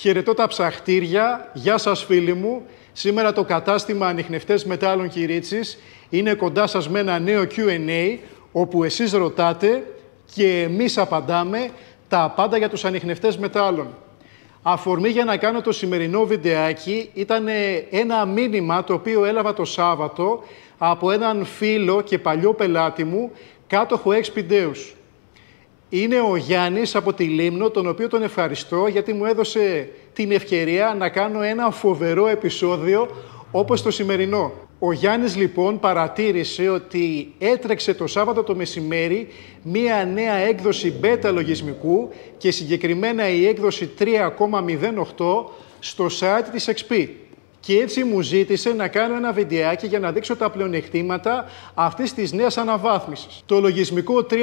Χαιρετώ τα ψαχτήρια. Γεια σας φίλοι μου. Σήμερα το κατάστημα Ανιχνευτές Μετάλλων Κυρίτσης είναι κοντά σας με ένα νέο Q&A, όπου εσείς ρωτάτε και εμείς απαντάμε τα πάντα για τους ανιχνευτές μετάλλων. Αφορμή για να κάνω το σημερινό βιντεάκι ήταν ένα μήνυμα το οποίο έλαβα το Σάββατο από έναν φίλο και παλιό πελάτη μου, κάτοχο Expideus. Είναι ο Γιάννης από τη Λίμνο, τον οποίο τον ευχαριστώ γιατί μου έδωσε την ευκαιρία να κάνω ένα φοβερό επεισόδιο όπως το σημερινό. Ο Γιάννης λοιπόν παρατήρησε ότι έτρεξε το Σάββατο το μεσημέρι μία νέα έκδοση beta λογισμικού και συγκεκριμένα η έκδοση 3.08 στο site της XP. Και έτσι μου ζήτησε να κάνω ένα βιντεάκι για να δείξω τα πλεονεκτήματα αυτής της νέας αναβάθμισης. Το λογισμικό 3.0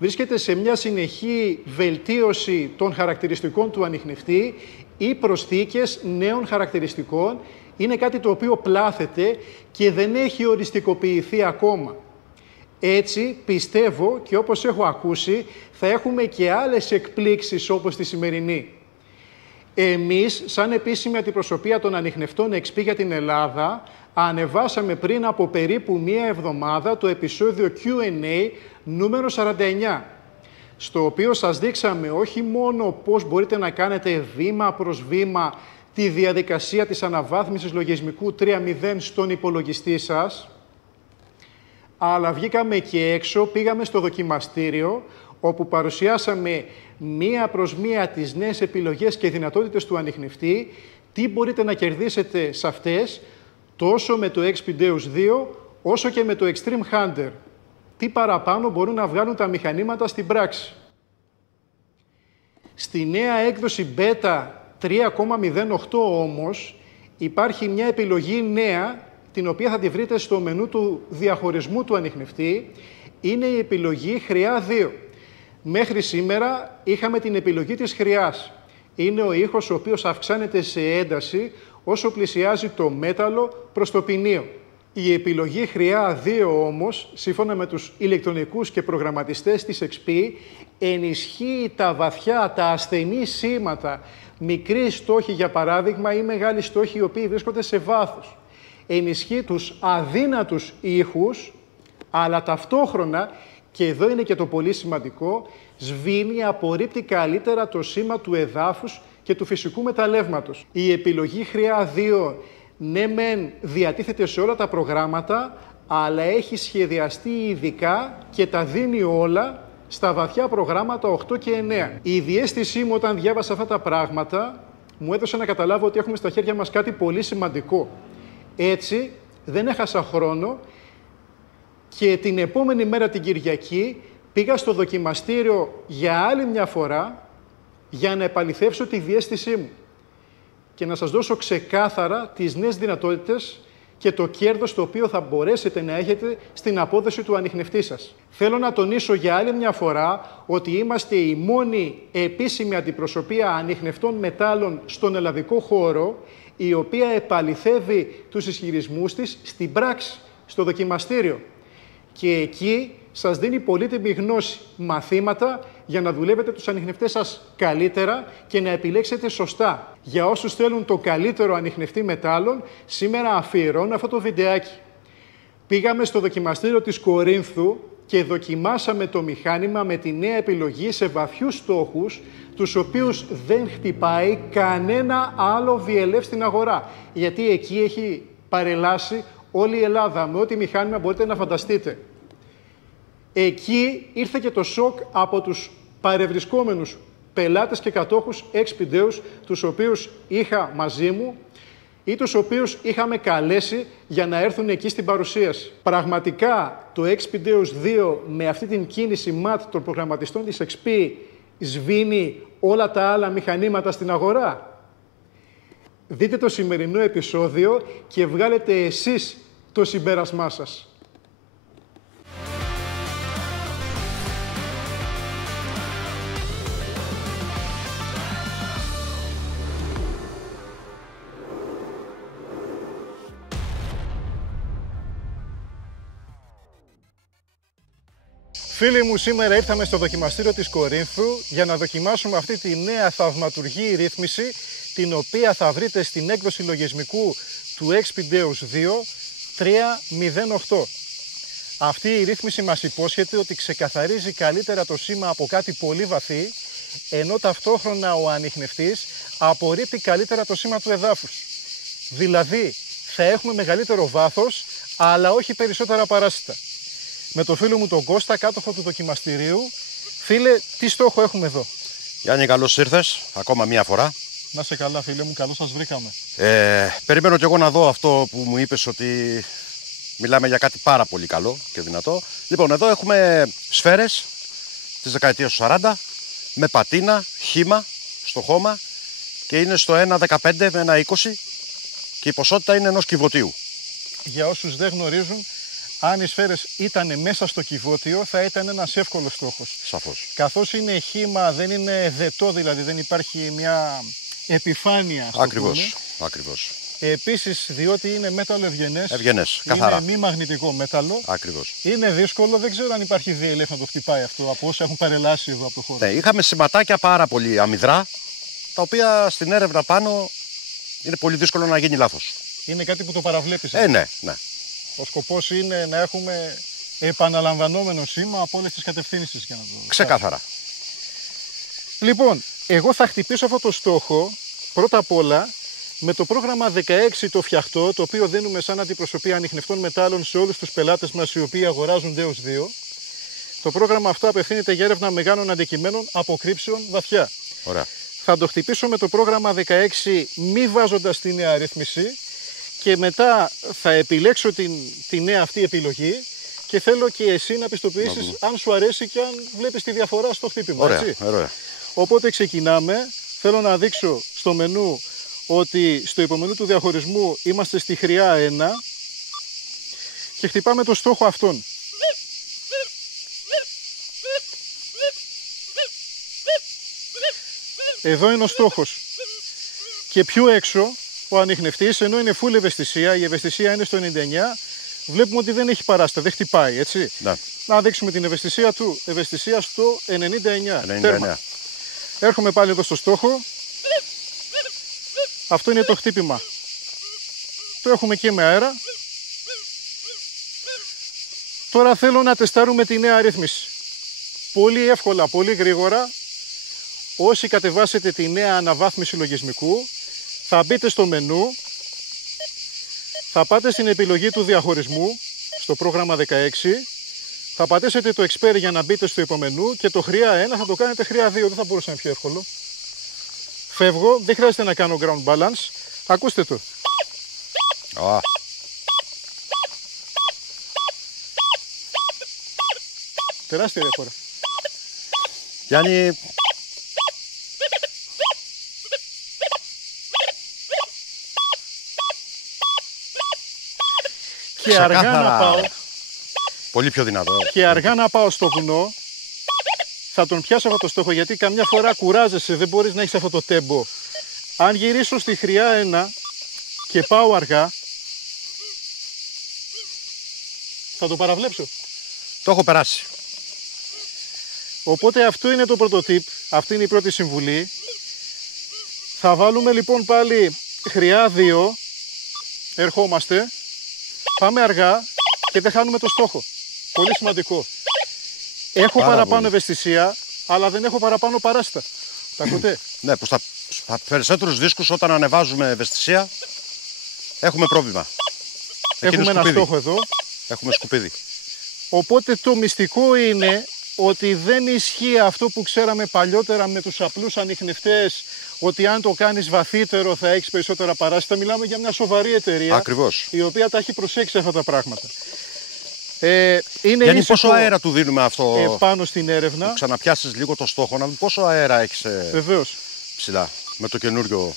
βρίσκεται σε μια συνεχή βελτίωση των χαρακτηριστικών του ανιχνευτή ή προσθήκες νέων χαρακτηριστικών. Είναι κάτι το οποίο πλάθεται και δεν έχει οριστικοποιηθεί ακόμα. Έτσι, πιστεύω και όπως έχω ακούσει, θα έχουμε και άλλες εκπλήξεις όπως τη σημερινή. Εμείς, σαν επίσημη αντιπροσωπεία των ανιχνευτών XP για την Ελλάδα, ανεβάσαμε πριν από περίπου μία εβδομάδα το επεισόδιο Q&A νούμερο 49, στο οποίο σας δείξαμε όχι μόνο πώς μπορείτε να κάνετε βήμα προς βήμα τη διαδικασία της αναβάθμισης λογισμικού 3.0 στον υπολογιστή σας, αλλά βγήκαμε και έξω, πήγαμε στο δοκιμαστήριο, όπου παρουσιάσαμε μία προς μία τις νέες επιλογές και δυνατότητες του ανιχνευτή, τι μπορείτε να κερδίσετε σε αυτές, τόσο με το Expideus 2, όσο και με το Extreme Hunter. Τι παραπάνω μπορούν να βγάλουν τα μηχανήματα στην πράξη. Στη νέα έκδοση Beta 3.08 όμως υπάρχει μια επιλογή νέα, την οποία θα τη βρείτε στο μενού του διαχωρισμού του ανιχνευτή. Είναι η επιλογή χρειά 2. Μέχρι σήμερα είχαμε την επιλογή της χρειάς. Είναι ο ήχος ο οποίος αυξάνεται σε ένταση όσο πλησιάζει το μέταλλο προς το ποινίο. Η επιλογή χρειά 2 όμως, σύμφωνα με τους ηλεκτρονικούς και προγραμματιστές της XP, ενισχύει τα βαθιά, τα ασθενή σήματα, μικροί στόχοι για παράδειγμα ή μεγάλοι στόχοι οι οποίοι βρίσκονται σε βάθος. Ενισχύει τους αδύνατους ήχους, αλλά ταυτόχρονα, και εδώ είναι και το πολύ σημαντικό, σβήνει, απορρίπτει καλύτερα το σήμα του εδάφους και του φυσικού μεταλλεύματος. Η επιλογή χρειά 2, ναι μεν διατίθεται σε όλα τα προγράμματα, αλλά έχει σχεδιαστεί ειδικά και τα δίνει όλα στα βαθιά προγράμματα 8 και 9. Η διαίσθησή μου όταν διάβασα αυτά τα πράγματα μου έδωσε να καταλάβω ότι έχουμε στα χέρια μας κάτι πολύ σημαντικό. Έτσι δεν έχασα χρόνο και την επόμενη μέρα την Κυριακή πήγα στο δοκιμαστήριο για άλλη μια φορά για να επαληθεύσω τη διαίσθησή μου και να σας δώσω ξεκάθαρα τις νέες δυνατότητες και το κέρδος το οποίο θα μπορέσετε να έχετε στην απόδοση του ανιχνευτή σας. Θέλω να τονίσω για άλλη μια φορά ότι είμαστε η μόνη επίσημη αντιπροσωπεία ανιχνευτών μετάλλων στον ελλαδικό χώρο, η οποία επαληθεύει τους ισχυρισμούς της στην πράξη, στο δοκιμαστήριο. Και εκεί σας δίνει πολύτιμη γνώση, μαθήματα για να δουλεύετε τους ανιχνευτές σας καλύτερα και να επιλέξετε σωστά. Για όσους θέλουν το καλύτερο ανιχνευτή μετάλλων, σήμερα αφιερώνω αυτό το βιντεάκι. Πήγαμε στο δοκιμαστήριο της Κορίνθου και δοκιμάσαμε το μηχάνημα με τη νέα επιλογή σε βαθιούς στόχους, τους οποίους δεν χτυπάει κανένα άλλο VLF στην αγορά. Γιατί εκεί έχει παρελάσει όλη η Ελλάδα με ό,τι μηχάνημα μπορείτε να φανταστείτε. Εκεί ήρθε και το σοκ από τους παρευρισκόμενους πελάτες και κατόχους Expideus, τους οποίους είχα μαζί μου ή τους οποίους είχαμε καλέσει για να έρθουν εκεί στην παρουσίαση. Πραγματικά το Expideus 2 με αυτή την κίνηση MAT των προγραμματιστών της XP σβήνει όλα τα άλλα μηχανήματα στην αγορά. Δείτε το σημερινό επεισόδιο και βγάλετε εσείς το συμπέρασμά σας. Φίλοι μου, σήμερα ήρθαμε στο δοκιμαστήριο της Κορίνθου για να δοκιμάσουμε αυτή τη νέα θαυματουργή ρύθμιση, την οποία θα βρείτε στην έκδοση λογισμικού του Expideus 2 308. Αυτή η ρύθμιση μας υπόσχεται ότι ξεκαθαρίζει καλύτερα το σήμα από κάτι πολύ βαθύ, ενώ ταυτόχρονα ο ανιχνευτής απορρίπτει καλύτερα το σήμα του εδάφους. Δηλαδή, θα έχουμε μεγαλύτερο βάθος, αλλά όχι περισσότερα παράσιτα. Με το φίλο μου τον Κώστα, κάτοχο του δοκιμαστηρίου. Φίλε, τι στόχο έχουμε εδώ? Γιάννη, καλώς ήρθες ακόμα μία φορά. Να σε καλά, φίλε μου, καλώς σας βρήκαμε. Περιμένω κι εγώ να δω αυτό που μου είπες, ότι μιλάμε για κάτι πάρα πολύ καλό και δυνατό. Λοιπόν, εδώ έχουμε σφαίρες της δεκαετίας του 40 με πατίνα, χύμα στο χώμα και είναι στο 1,15 με 1,20 και η ποσότητα είναι ενός κυβωτίου. Για όσους δεν γνωρίζουν, αν οι σφαίρες ήταν μέσα στο κυβότιο, θα ήταν ένας εύκολος στόχος. Σαφώς. Καθώς είναι χύμα, δεν είναι δετό, δηλαδή δεν υπάρχει μια επιφάνεια. Ακριβώς. Ακριβώς. Επίσης, διότι είναι μέταλλο ευγενές. Ευγενές, καθαρά. Είναι μη μαγνητικό μέταλλο. Ακριβώς. Είναι δύσκολο, δεν ξέρω αν υπάρχει DLF να το χτυπάει αυτό από όσα έχουν παρελάσει εδώ από το χώρο. Ναι, είχαμε σηματάκια πάρα πολύ αμυδρά, τα οποία στην έρευνα πάνω είναι πολύ δύσκολο να γίνει λάθος. Είναι κάτι που το παραβλέπεις. Ναι. Ο σκοπός είναι να έχουμε επαναλαμβανόμενο σήμα από όλες τις κατευθύνσεις. Για να το Ξεκάθαρα. Λοιπόν, εγώ θα χτυπήσω αυτό το στόχο πρώτα απ' όλα με το πρόγραμμα 16 το φτιαχτό, το οποίο δίνουμε σαν αντιπροσωπεία ανιχνευτών μετάλλων σε όλους τους πελάτες μας οι οποίοι αγοράζουν Deus 2. Το πρόγραμμα αυτό απευθύνεται για έρευνα μεγάλων αντικειμένων αποκρύψεων βαθιά. Ωραία. Θα το χτυπήσω με το πρόγραμμα 16 μη βάζοντας τη νέα ρύθμιση και μετά θα επιλέξω τη νέα αυτή επιλογή και θέλω και εσύ να πιστοποιήσεις αν σου αρέσει και αν βλέπεις τη διαφορά στο χτύπημα. Ωραία, έτσι? ωραία. Οπότε ξεκινάμε. Θέλω να δείξω στο μενού ότι στο υπομενού του διαχωρισμού είμαστε στη χρειά 1 και χτυπάμε το στόχο αυτόν. Εδώ είναι ο στόχος. Και πιο έξω ο ανιχνευτής, ενώ είναι full ευαισθησία, η ευαισθησία είναι στο 99, βλέπουμε ότι δεν έχει παράστα, δεν χτυπάει, έτσι. Ναι. Να δείξουμε την ευαισθησία του. Ευαισθησία στο 99. 99. Τέρμα. Έρχομαι πάλι εδώ στο στόχο. Αυτό είναι το χτύπημα. Το έχουμε και με αέρα. Τώρα θέλω να τεστάρουμε τη νέα ρύθμιση. Πολύ εύκολα, πολύ γρήγορα. Όσοι κατεβάσετε τη νέα αναβάθμιση λογισμικού, θα μπείτε στο μενού, θα πάτε στην επιλογή του διαχωρισμού, στο πρόγραμμα 16, θα πατήσετε το Expert για να μπείτε στο υπομενού και το χρειά 1 θα το κάνετε χρειά 2, δεν θα μπορούσε να είναι πιο εύκολο. Φεύγω, δεν χρειάζεται να κάνω ground balance, ακούστε το. Τεράστια διαφορά. Γιάννη, Και αργά να πάω. Πολύ πιο δυνατό. Και αργά να πάω στο βουνό, θα τον πιάσω αυτό το στόχο, γιατί καμιά φορά κουράζεσαι, δεν μπορείς να έχεις αυτό το τέμπο. Αν γυρίσω στη χρειά 1 και πάω αργά, θα το παραβλέψω. Το έχω περάσει. Οπότε αυτό είναι το πρώτο tip, αυτή είναι η πρώτη συμβουλή. Θα βάλουμε λοιπόν πάλι χρειά 2, ερχόμαστε, πάμε αργά και δεν χάνουμε το στόχο. Πολύ σημαντικό. Έχω παραπάνω ευαισθησία, αλλά δεν έχω παραπάνω παράστα. Τα ακούτε? Ναι, που στα περισσότερους δίσκους όταν ανεβάζουμε ευαισθησία έχουμε πρόβλημα. Έχουμε ένα στόχο εδώ. Έχουμε σκουπίδι. Οπότε το μυστικό είναι ότι δεν ισχύει αυτό που ξέραμε παλιότερα με τους απλούς ανιχνευτές, ότι αν το κάνεις βαθύτερο θα έχεις περισσότερα παράσιτα. Μιλάμε για μια σοβαρή εταιρεία. Ακριβώς. Η οποία τα έχει προσέξει αυτά τα πράγματα. Είναι πόσο αέρα του δίνουμε αυτό πάνω στην έρευνα. Ξαναπιάσεις λίγο το στόχο, να δούμε πόσο αέρα έχεις βεβαίως ψηλά με το καινούριο.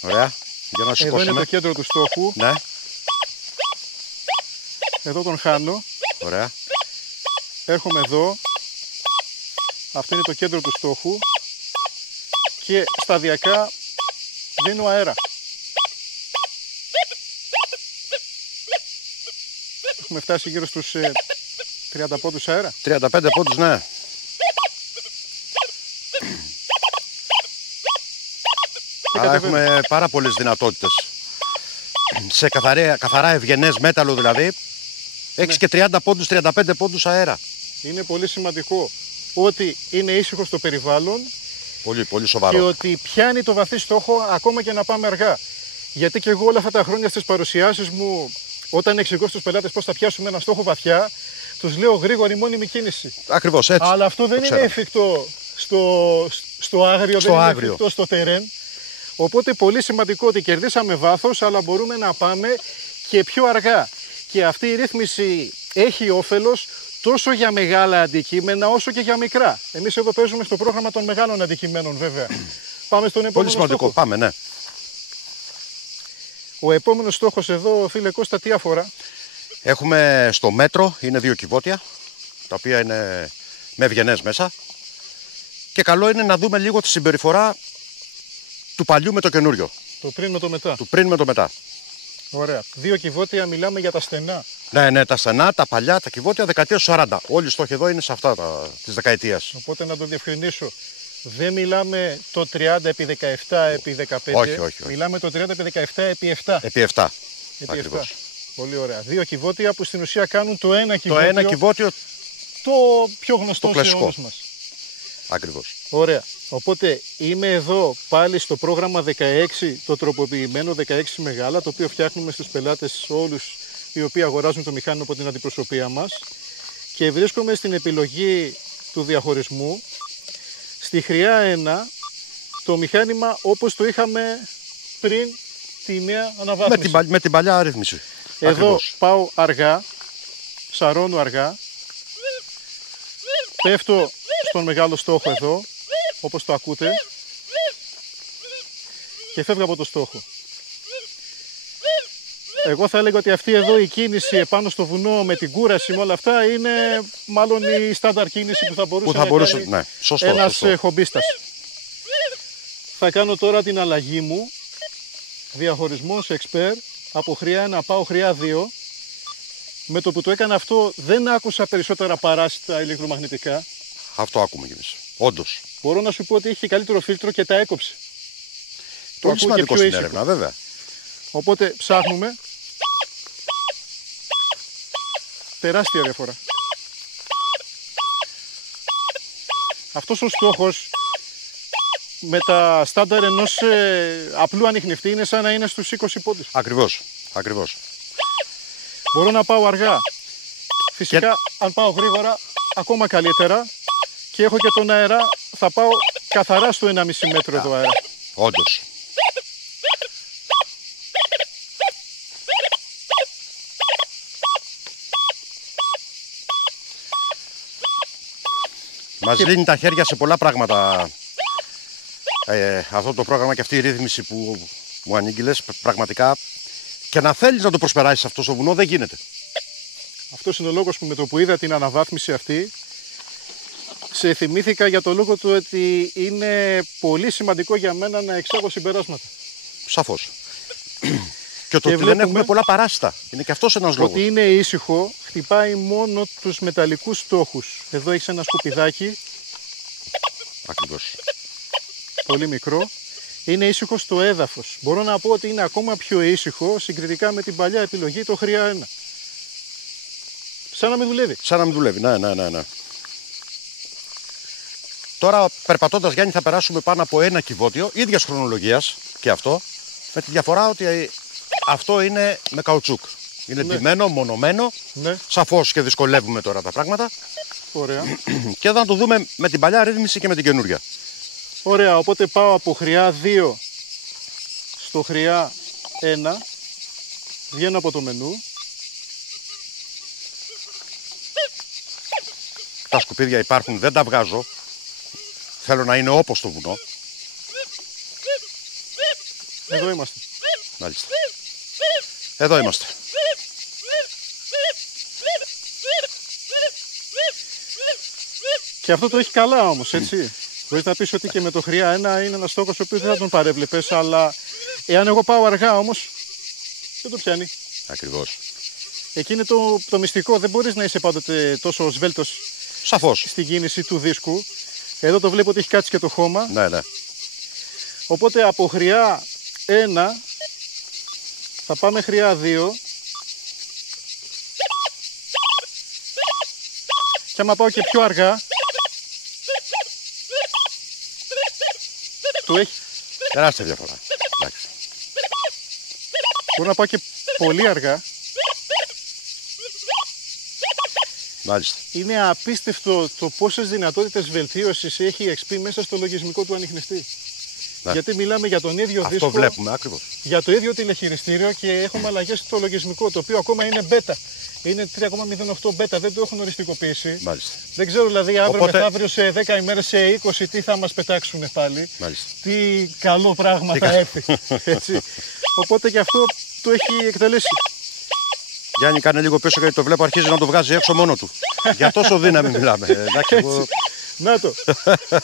Ωραία. Για να σηκώσουμε. Εδώ είναι το κέντρο του στόχου. Ναι. Εδώ τον χάνω. Ωραία. Έρχομαι εδώ. Αυτό είναι το κέντρο του στόχου. Και σταδιακά δίνω αέρα. έχουμε φτάσει γύρω στους 30 πόντους αέρα. 35 πόντους, ναι. Άρα έχουμε πάρα πολλές δυνατότητες. Σε καθαρά ευγενές μέταλλο δηλαδή, έχεις και 30 πόντους, 35 πόντους αέρα. Είναι πολύ σημαντικό ότι είναι ήσυχο στο περιβάλλον. Πολύ, πολύ σοβαρό. Και ότι πιάνει το βαθύ στόχο ακόμα και να πάμε αργά. Γιατί και εγώ όλα αυτά τα χρόνια στις παρουσιάσεις μου, όταν εξηγώ στους πελάτες πώς θα πιάσουμε ένα στόχο βαθιά, τους λέω γρήγορη μόνιμη κίνηση. Ακριβώς έτσι. Αλλά αυτό δεν είναι εφικτό στο άγριο, δεν είναι εφικτό στο τερέν. Οπότε πολύ σημαντικό ότι κερδίσαμε βάθος, αλλά μπορούμε να πάμε και πιο αργά. Και αυτή η ρύθμιση έχει όφελος τόσο για μεγάλα αντικείμενα όσο και για μικρά. Εμείς εδώ παίζουμε στο πρόγραμμα των μεγάλων αντικειμένων, βέβαια. Πάμε στον επόμενο πολύ σημαντικό, στόχο. Πάμε, ναι. Ο επόμενος στόχος εδώ, φίλε Κώστα, τι αφορά? Έχουμε στο μέτρο, είναι 2 κυβότια, τα οποία είναι με ευγενές μέσα. Και καλό είναι να δούμε λίγο τη συμπεριφορά του παλιού με το καινούριο. Το πριν με το μετά. Του πριν με το μετά. Ωραία. 2 κυβότια, μιλάμε για τα στενά. Ναι, τα στενά, τα παλιά, τα κυβότια δεκαετίας του 40. Όλοι οι στόχοι εδώ είναι σε αυτά της δεκαετίας. Οπότε να το διευκρινίσω. Δεν μιλάμε το 30 επί 17 επί 15. Όχι. Μιλάμε το 30 επί 17 επί 7. Επί 7. Επί 7. Πολύ ωραία. 2 κυβότια που στην ουσία κάνουν το ένα κυβότιο. Το ένα κυβότιο. Το πιο γνωστό σε όλους μας. Ακριβώς. Ωραία. Οπότε είμαι εδώ πάλι στο πρόγραμμα 16, το τροποποιημένο 16 μεγάλα, το οποίο φτιάχνουμε στους πελάτες όλους οι οποίοι αγοράζουν το μηχάνημα από την αντιπροσωπεία μας. Και βρίσκομαι στην επιλογή του διαχωρισμού. Στη χρειά 1, το μηχάνημα όπως το είχαμε πριν τη νέα αναβάθμιση. Με την παλιά αρρύθμιση. Εδώ Ακριβώς. πάω αργά, σαρώνω αργά, πέφτω στον μεγάλο στόχο εδώ, όπως το ακούτε, και φεύγω από το στόχο. Εγώ θα έλεγα ότι αυτή εδώ η κίνηση επάνω στο βουνό με την κούραση, με όλα αυτά, είναι μάλλον η στάνταρ κίνηση που θα μπορούσε να κάνει ένας χομπίστας. Θα κάνω τώρα την αλλαγή μου, διαχωρισμός expert, από χρειά 1 πάω χρειά 2. Με το που το έκανα αυτό δεν άκουσα περισσότερα παράσιτα ηλεκτρομαγνητικά. Αυτό ακούμε κι εμείς. Όντως. Μπορώ να σου πω ότι είχε καλύτερο φίλτρο και τα έκοψε. Πολύ σημαντικό στην έρευνα, βέβαια. Οπότε ψάχνουμε. Τεράστια διαφορά. Αυτός ο στόχος με τα στάνταρ ενός απλού ανιχνευτή είναι σαν να είναι στους 20 πόντους. Ακριβώς. Μπορώ να πάω αργά. Φυσικά αν πάω γρήγορα ακόμα καλύτερα. Και έχω και τον αέρα, θα πάω καθαρά στο 1,5 μέτρο εδώ αέρα. Όντως. Μας λύνει τα χέρια σε πολλά πράγματα αυτό το πρόγραμμα και αυτή η ρύθμιση που μου ανήγγειλες, πραγματικά. Και να θέλεις να το προσπεράσεις αυτό στο βουνό δεν γίνεται. Αυτός είναι ο λόγος που με το που είδα την αναβάθμιση αυτή, σε θυμήθηκα για το λόγο του ότι είναι πολύ σημαντικό για μένα να εξάγω συμπεράσματα. Σαφώς. Και το ότι δεν έχουμε πολλά παράσιτα. Είναι και αυτός ένας λόγος. Ότι είναι ήσυχο, χτυπάει μόνο τους μεταλλικούς στόχους. Εδώ έχεις ένα σκουπιδάκι. Ακριβώς. Πολύ μικρό. Είναι ήσυχο στο έδαφος. Μπορώ να πω ότι είναι ακόμα πιο ήσυχο συγκριτικά με την παλιά επιλογή, το χρειά 1. Σαν να μην δουλεύει. Σαν να μην δουλεύει, ναι. Τώρα περπατώντας, Γιάννη, θα περάσουμε πάνω από ένα κυβότιο, ίδιας χρονολογίας και αυτό, με τη διαφορά ότι αυτό είναι με καουτσούκ. Είναι ντυμένο, μονωμένο, σαφώς και δυσκολεύουμε τώρα τα πράγματα. Ωραία. Και εδώ να το δούμε με την παλιά ρύθμιση και με την καινούρια. Ωραία, οπότε πάω από χρειά 2 στο χρειά 1, βγαίνω από το μενού. Τα σκουπίδια υπάρχουν, δεν τα βγάζω. Θέλω να είναι όπως το βουνό. Εδώ είμαστε. Μάλιστα. Εδώ είμαστε. Και αυτό το έχει καλά όμως, έτσι. Μπορείς να πεις ότι και με το χρειά 1 είναι ένας στόχος ο οποίος δεν θα τον παρέβλεπες, αλλά εάν εγώ πάω αργά όμως, δεν το πιάνει. Ακριβώς. Εκεί είναι το μυστικό. Δεν μπορείς να είσαι πάντοτε τόσο σβέλτος Σαφώς. στην κίνηση του δίσκου. Εδώ το βλέπω ότι έχει κάτσει και το χώμα. Ναι, ναι. Οπότε από χρειά 1 θα πάμε χρειά 2. Και άμα πάω και πιο αργά, του έχει. Τεράστια διαφορά. Εντάξει. Μπορώ να πάω και πολύ αργά. Μάλιστα. Είναι απίστευτο το πόσες δυνατότητες βελτίωσης έχει η XP μέσα στο λογισμικό του ανιχνευτή. Ναι. Γιατί μιλάμε για τον ίδιο Αυτό δίσκο, βλέπουμε ακριβώς. για το ίδιο τηλεχειριστήριο και έχουμε αλλαγές στο λογισμικό, το οποίο ακόμα είναι beta. Είναι 3.08 beta, δεν το έχουν οριστικοποιήσει. Μάλιστα. Δεν ξέρω δηλαδή αύριο Οπότε... μεθαύριο σε 10 ημέρες, σε 20 τι θα μας πετάξουν πάλι. Μάλιστα. Τι καλό πράγμα θα έρθει. Έτσι. Οπότε και αυτό το έχει εκτελέσει. Γιάννη, κάνε λίγο πίσω γιατί το βλέπω αρχίζει να το βγάζει έξω μόνο του. Για τόσο δύναμη μιλάμε. Εντάξει, εγώ...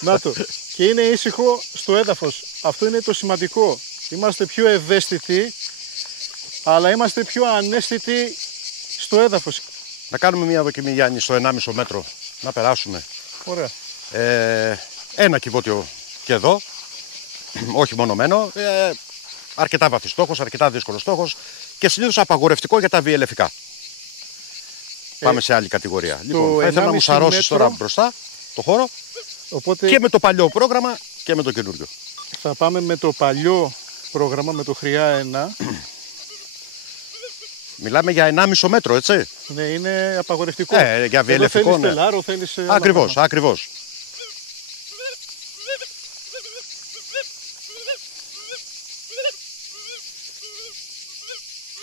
Να το. Και είναι ήσυχο στο έδαφος. Αυτό είναι το σημαντικό. Είμαστε πιο ευαίσθητοι, αλλά είμαστε πιο αναίσθητοι στο έδαφος. Να κάνουμε μια δοκιμή, Γιάννη, στο 1,5 μέτρο. Να περάσουμε. Ωραία. Ένα κυβότιο και εδώ. Όχι μονομένο. Αρκετά βαθύς στόχος, αρκετά δύσκολος στόχος και συνήθως απαγορευτικό για τα βιελεφικά. Πάμε σε άλλη κατηγορία. Λοιπόν, θα ήθελα να μου σαρώσεις τώρα μπροστά το χώρο. Οπότε και με το παλιό πρόγραμμα και με το καινούριο. Θα πάμε με το παλιό πρόγραμμα, με το χρειά 1. Μιλάμε για 1,5 μέτρο, έτσι. Ναι, είναι απαγορευτικό. Για βιελεφικό, θέλεις ναι. τελάρο, θέλεις... Ακριβώς, ακριβώς.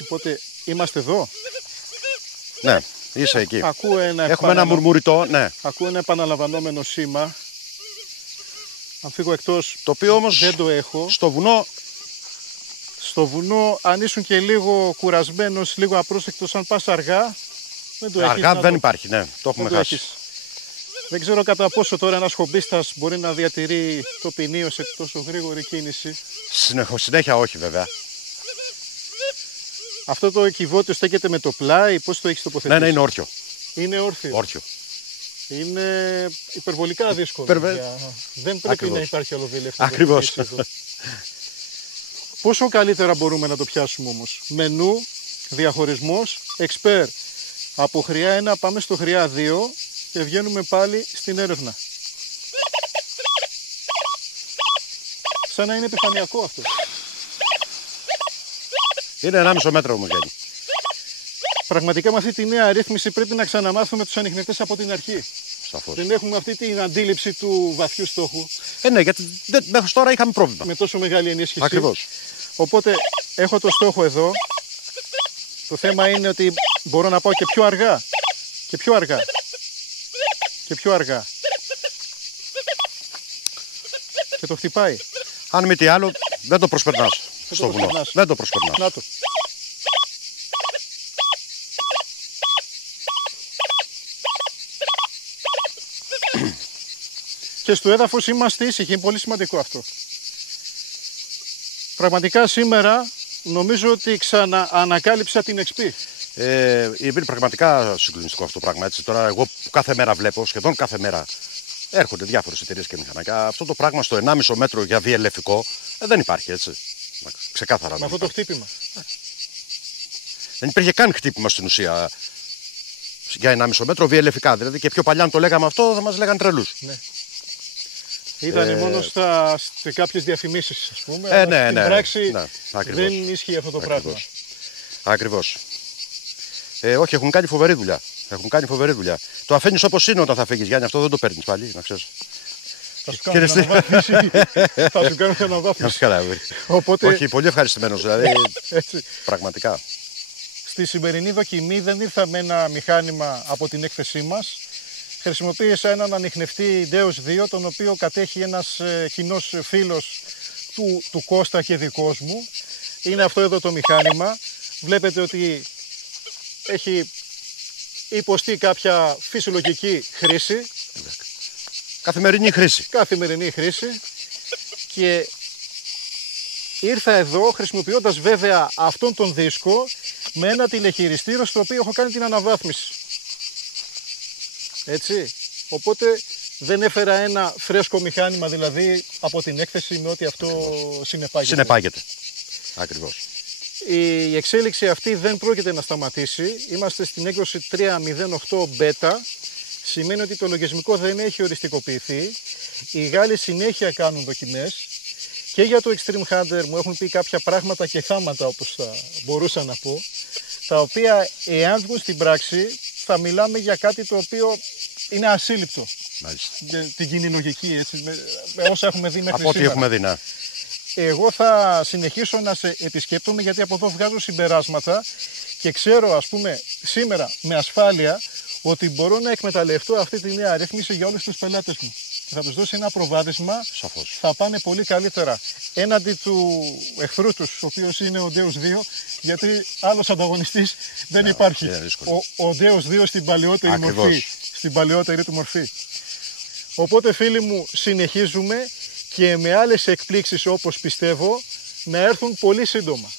Οπότε είμαστε εδώ. Ναι, είσαι εκεί. Έχουμε ένα μουρμουριτό, ναι. Ακούω ένα επαναλαμβανόμενο σήμα. Αν φύγω εκτός, το οποίο όμως δεν το έχω. Στο βουνό, αν ήσουν και λίγο κουρασμένος, λίγο απρόσεκτος, αν πας αργά, δεν το έχεις. Αργά δεν υπάρχει, ναι. Το έχουμε χάσει. Δεν ξέρω κατά πόσο τώρα ένας χομπίστας μπορεί να διατηρεί το ποινίο σε τόσο γρήγορη κίνηση. Συνέχεια όχι, βέβαια. Αυτό το κυβότιο στέκεται με το πλάι, πώς το έχεις τοποθετήσει? Ναι, είναι όρθιο. Είναι όρθιο. Είναι υπερβολικά δύσκολο. Δεν πρέπει να υπάρχει αλλοβιλευτή. Ακριβώς. Πόσο καλύτερα μπορούμε να το πιάσουμε όμως? Μενού, διαχωρισμός, expert. Από χρειά 1 πάμε στο χρειά 2 και βγαίνουμε πάλι στην έρευνα. Σαν να είναι επιφανειακό αυτό. Είναι 1,5 μέτρο όμως, Γιάννη. Πραγματικά με αυτή τη νέα αρρύθμιση πρέπει να ξαναμάθουμε τους ανιχνευτές από την αρχή. Σαφώς. Δεν έχουμε αυτή την αντίληψη του βαθιού στόχου. Ναι, γιατί μέχρι τώρα είχαμε πρόβλημα. Με τόσο μεγάλη ενίσχυση. Ακριβώς. Οπότε έχω το στόχο εδώ. Το θέμα είναι ότι μπορώ να πάω και πιο αργά. Και πιο αργά. Και πιο αργά. Και το χτυπάει. Αν μη τι άλλο, δεν το προσπερνάς στο βουνό. Δεν το προσπερνάς. Να το. Και στο έδαφος είμαστε ήσυχοι, είναι πολύ σημαντικό αυτό. Πραγματικά σήμερα νομίζω ότι ξαναανακάλυψα την XP. Είναι πραγματικά συγκλονιστικό αυτό το πράγμα. Έτσι. Τώρα εγώ που κάθε μέρα βλέπω, σχεδόν κάθε μέρα, έρχονται διάφορες εταιρείες και μηχανικά. Αυτό το πράγμα στο 1,5 μέτρο για βιελεφικό δεν υπάρχει, έτσι. Ξεκάθαρα. Με αυτό το χτύπημα. Δεν υπήρχε καν χτύπημα στην ουσία για 1,5 μέτρο βιελεφικά. Δηλαδή και πιο παλιά αν το λέγαμε αυτό θα μας λέγαν τρελούς. Ναι. Ήταν μόνο σε κάποιες διαφημίσεις, ας πούμε. Ναι, στην πράξη ακριβώς. δεν ισχύει αυτό το πράγμα. Ακριβώς. Όχι, έχουν κάνει φοβερή δουλειά. Το αφήνεις όπως είναι όταν θα φύγεις, Γιάννη. Αυτό δεν το παίρνεις πάλι, να ξέρεις. Θα σου κάνω αναβάθμιση. Θα σου κάνω αναβάθμιση. Οπότε... Όχι, πολύ ευχαριστημένος, δηλαδή. Πραγματικά. Στη σημερινή δοκιμή δεν ήρθα με ένα μηχάνημα από την έκθεσή μας. Χρησιμοποίησα έναν ανιχνευτή Deus 2, τον οποίο κατέχει ένας κοινός φίλος του Κώστα και δικός μου. Είναι αυτό εδώ το μηχάνημα. Βλέπετε ότι έχει υποστεί κάποια φυσιολογική χρήση. Καθημερινή χρήση. Και ήρθα εδώ χρησιμοποιώντας βέβαια αυτόν τον δίσκο με ένα τηλεχειριστήριο στο οποίο έχω κάνει την αναβάθμιση. Έτσι. Οπότε δεν έφερα ένα φρέσκο μηχάνημα, δηλαδή από την έκθεση με ό,τι αυτό συνεπάγεται. Συνεπάγεται. Ακριβώς. Η εξέλιξη αυτή δεν πρόκειται να σταματήσει. Είμαστε στην έκδοση 3.08 Beta. Σημαίνει ότι το λογισμικό δεν έχει οριστικοποιηθεί. Οι Γάλλοι συνέχεια κάνουν δοκιμές. Και για το Extreme Hunter μου έχουν πει κάποια πράγματα και θάματα, όπως θα μπορούσα να πω, τα οποία εάν βγουν στην πράξη θα μιλάμε για κάτι το οποίο είναι ασύλληπτο. Μάλιστα. Την κοινή λογική, έτσι, με όσα έχουμε δει μέχρι Από ό,τι σήμερα. έχουμε δει, ναι. Εγώ θα συνεχίσω να σε επισκέπτομαι, γιατί από εδώ βγάζω συμπεράσματα και ξέρω, ας πούμε, σήμερα με ασφάλεια ότι μπορώ να εκμεταλλευτώ αυτή τη νέα ρύθμιση για όλους τους πελάτες μου. Και θα τους δώσει ένα προβάδισμα, Σαφώς. θα πάνε πολύ καλύτερα έναντι του εχθρού τους, ο οποίος είναι ο Deus 2, γιατί άλλος ανταγωνιστής δεν υπάρχει. Ο Deus 2 στην παλαιότερη μορφή, στην παλαιότερη του μορφή. Οπότε, φίλοι μου, συνεχίζουμε και με άλλες εκπλήξεις, όπως πιστεύω, να έρθουν πολύ σύντομα.